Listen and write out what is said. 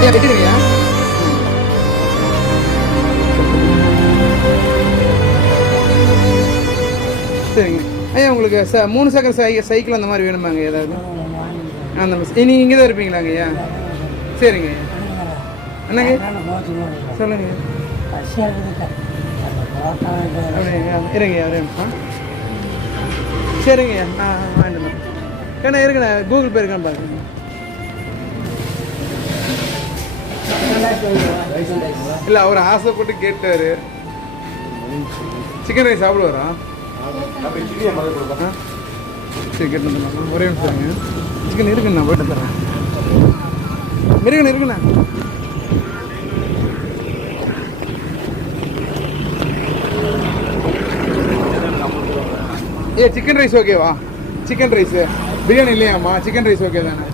ஐயா வச்சுருங்கய்யா சரிங்க ஐயா உங்களுக்கு ச மூணு சக்கர சை சைக்கிள் அந்த மாதிரி வேணுமாங்க ஏதாவது அந்த மாதிரி நீங்கள் இங்கே தான் இருப்பீங்களாங்க ஐயா சரிங்க ஐயா என்னங்க சொல்லுங்க இருங்க ஒரே நிமிஷம் சரிங்க நான் வாங்கிட்டு ஏன்னா இருக்குண்ணே கூகுள் பே இருக்கான்னு பாருங்க இல்லை அவர் ஆசைப்பட்டு கேட்டார். சிக்கன் ரைஸ் சாப்பிடுவாரா? சரி கேட்டு ஒரே நிமிஷம் சிக்கன் இருக்குண்ணா போயிட்டு தரேன். இருக்குண்ணா இருக்குண்ணா ஏ சிக்கன் ரைஸ் ஓகேவா சிக்கன் ரைஸ் பிரியாணி இல்லையாம்மா? சிக்கன் ரைஸ் ஓகே தானே?